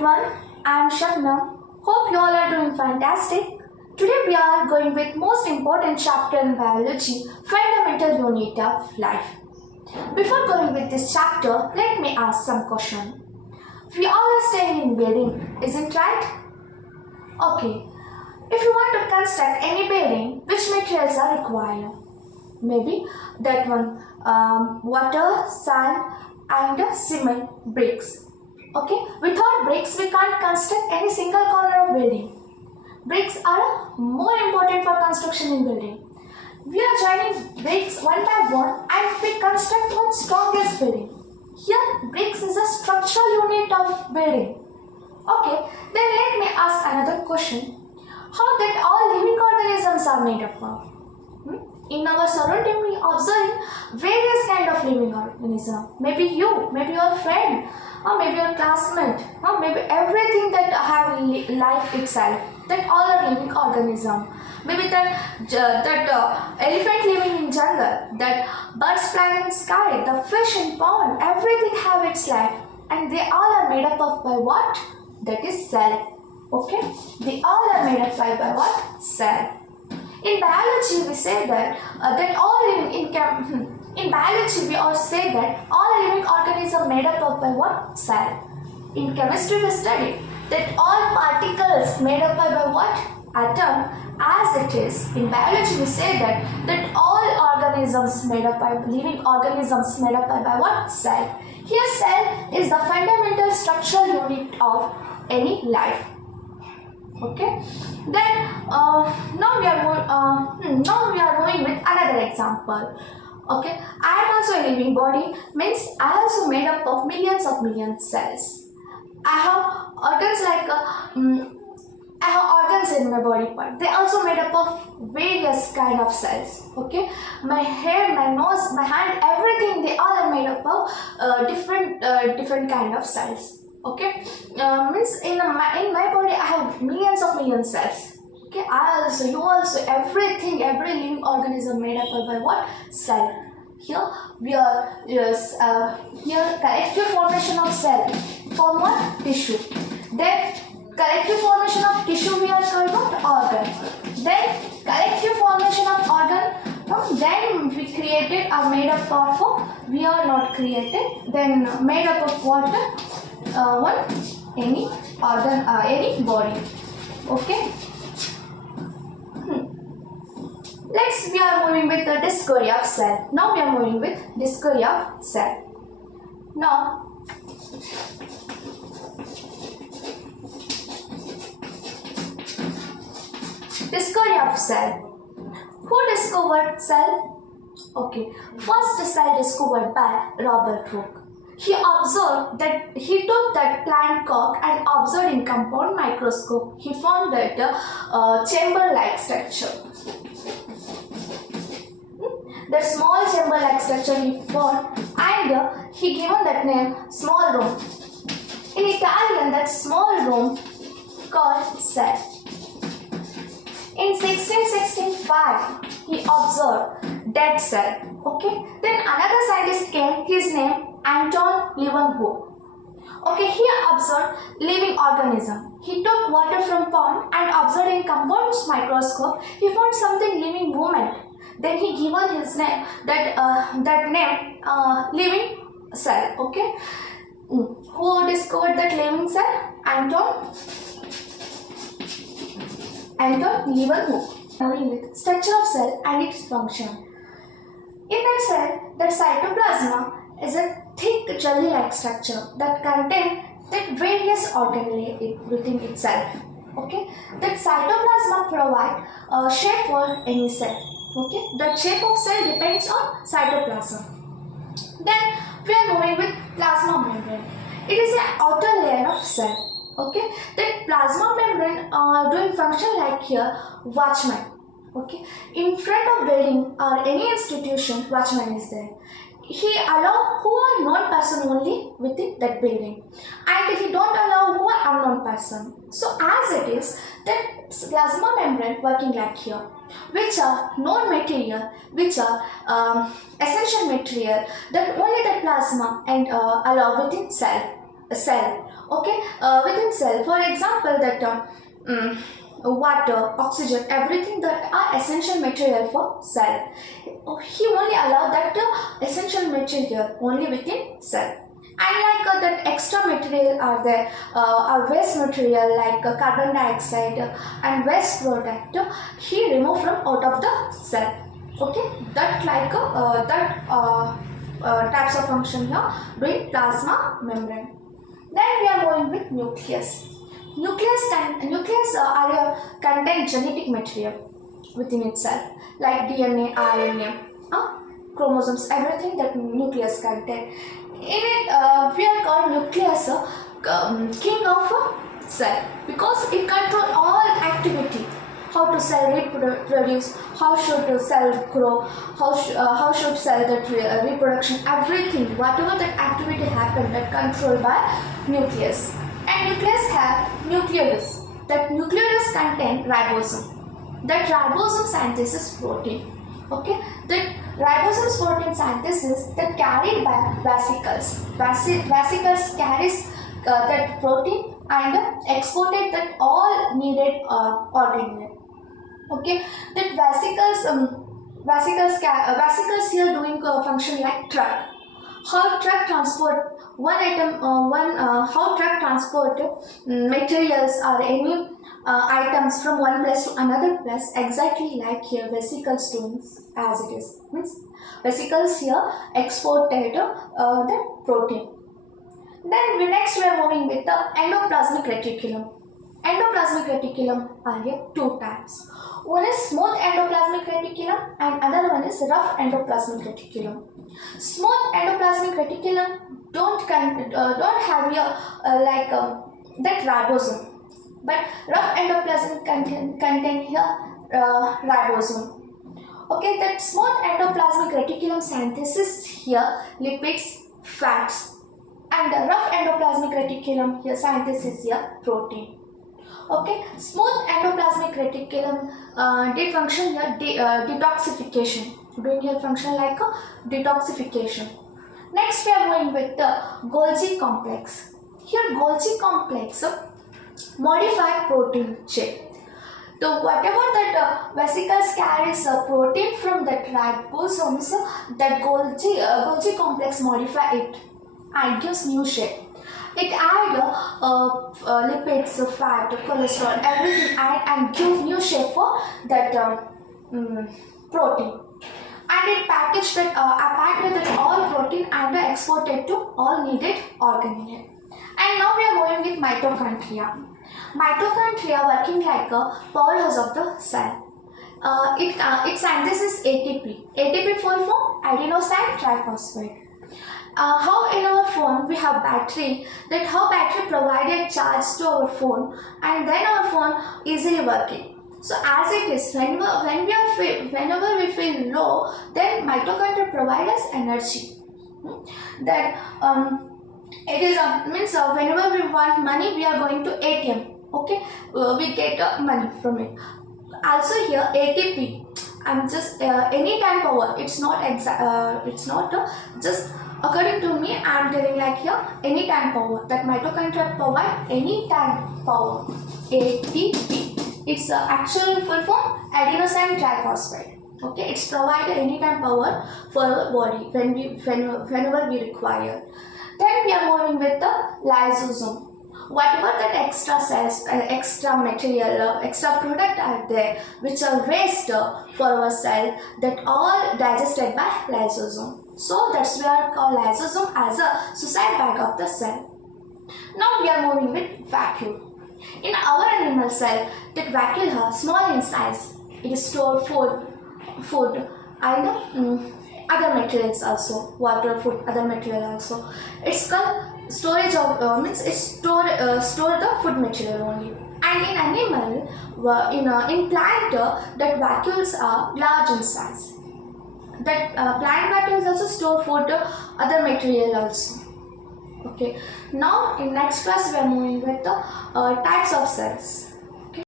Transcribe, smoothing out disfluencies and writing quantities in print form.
everyone, I am Shabnam. Hope you all are doing fantastic. Today we are going with most important chapter in biology, fundamental unit of life. Before going with this chapter, let me ask some question. We all are staying in building, isn't right? Okay. If you want to construct any building, which materials are required? Maybe that one, water, sand, and cement, bricks. Okay, without bricks we can't construct any single corner of building. Bricks are more important for construction in building. We are joining bricks one by one and we construct one strongest building. Here bricks is a structural unit of building. Okay, then let me ask another question. How that all living organisms are made up of? In our surrounding we observe various kind of living organisms. Maybe you, maybe your friend, or maybe your classmate, or maybe everything that have life itself. That all are living organism. Maybe that elephant living in jungle, that birds flying in sky, the fish in pond, everything have its life, and they all are made up of by what? That is cell. Okay, they all are made up by what? Cell. In biology, we say that in biology we all say that all living organisms are made up of by what? Cell. In chemistry, we study that all particles made up by what? Atom. As it is in biology, we say that all organisms made up by living organisms made up by what? Cell. Here, cell is the fundamental structural unit of any life. Okay, then now we are going with another example. Okay, I am also a living body, means I am also made up of millions cells. I have organs in my body part. They are also made up of various kind of cells. Okay, my hair, my nose, my hand, everything, they all are made up of different kind of cells. Okay, means in my body I have millions cells. Okay, I also, you also, everything, every living organism made up by what? Cell. Here we are here collective formation of cell form what? Tissue. Then collective formation of tissue we are called what? Organ. Then collective formation of organ. Then we created are made up of we are not created. Then made up of what? Any organ, any body. Okay. Next, we are moving with the discovery of cell. Now we are moving with discovery of cell. Now, discovery of cell. Who discovered cell? Okay, first cell discovered by Robert Hooke. He observed that he took that plant cork and observed in compound microscope. He found that chamber-like structure. The small chamber-like structure he found, and he given that name small room. In Italian, that small room called cell. In 1665, he observed dead cell. Okay. Then another scientist came. His name Anton Leeuwenhoek. Okay, he observed living organism. He took water from pond and observed in compound microscope. He found something living movement. Then he given his name that name living cell. Okay, who discovered that living cell? Anton Leeuwenhoek. Moving with structure of cell and its function. In that cell, that cytoplasm is a thick jelly-like structure that contains that various organelles within itself. Okay, that cytoplasm provide a shape for any cell. Okay, the shape of cell depends on cytoplasm. Then we are moving with plasma membrane. It is an outer layer of cell. Okay, that plasma membrane doing function like here watchman. Okay, in front of building or any institution, watchman is there. He allow who are known person only within that building, and he don't allow who are unknown person. So as it is, that plasma membrane working like here, which are known material, which are essential material that only the plasma and allow within cell. Okay, within cell, for example, that water, oxygen, everything that are essential material for cell. He only allowed that essential material only within cell. And like that extra material are there, are waste material like carbon dioxide and waste product, he removed from out of the cell. Okay, that like types of function here doing plasma membrane. Then we are going with nucleus. Nucleus contain genetic material within itself, like DNA, RNA, chromosomes, everything that nucleus contain. In it, we are called nucleus king of cell, because it control all activity. How to cell reproduce, how should the cell grow, how should cell that reproduction, everything, whatever that activity happen, that controlled by nucleus. And nucleus have nucleolus. That nucleolus contain ribosome. That ribosome synthesis protein. Okay, that ribosome protein synthesis that carried by vesicles. Vesicles carries that protein and exported that all needed organelle. Okay, that vesicles here doing function like truck. How truck transport one item, how truck transport materials or any items from one place to another place, exactly like here vesicles doing as it is. Means vesicles here exported the protein. Then next we are moving with the endoplasmic reticulum. Endoplasmic reticulum are here two types. One is smooth endoplasmic reticulum and another one is rough endoplasmic reticulum. Smooth endoplasmic reticulum don't have here that ribosome, but rough endoplasm contain here ribosome. Okay, that smooth endoplasmic reticulum synthesis here lipids, fats, and the rough endoplasmic reticulum here synthesis here protein. Okay, smooth endoplasmic reticulum did function here detoxification, doing here function like a detoxification. Next we are going with the Golgi complex. Here Golgi complex modified protein shape. So whatever that vesicles carries protein from that ribosomes, that Golgi complex modify it and gives new shape. It add lipids, fat, cholesterol, everything add and give new shape for that protein. And it packaged that packed with all protein and exported to all needed organelle. And now we are going with mitochondria. Mitochondria working like a powerhouse of the cell. It synthesis ATP. ATP full form adenosine triphosphate. How in our phone we have battery, that how battery provided charge to our phone and then our phone easily working. So as it is, whenever we feel low, then mitochondria provide us energy. That it is means whenever we want money, we are going to ATM. Okay, we get money from it. Also here ATP. I'm just anytime power. It's not exact. It's not just according to me. I'm telling like here anytime power. That mitochondria provide anytime power. ATP. It's actual full form adenosine triphosphate. Okay, it's provided anytime power for our body whenever we require. Then we are moving with the lysosome. Whatever that extra cells, extra material, extra product are there which are waste for our cell, that all digested by lysosome. So that's why we call lysosome as a suicide bag of the cell. Now we are moving with vacuole. In our animal cell, that vacuole is small in size. It stores food and other materials also, water, food, other material also. It's called storage of means it store the food material only. And in animal, in plant, that vacuoles are large in size. That plant vacuoles also store food, other material also. Okay. Now in next class we are moving with the types of cells.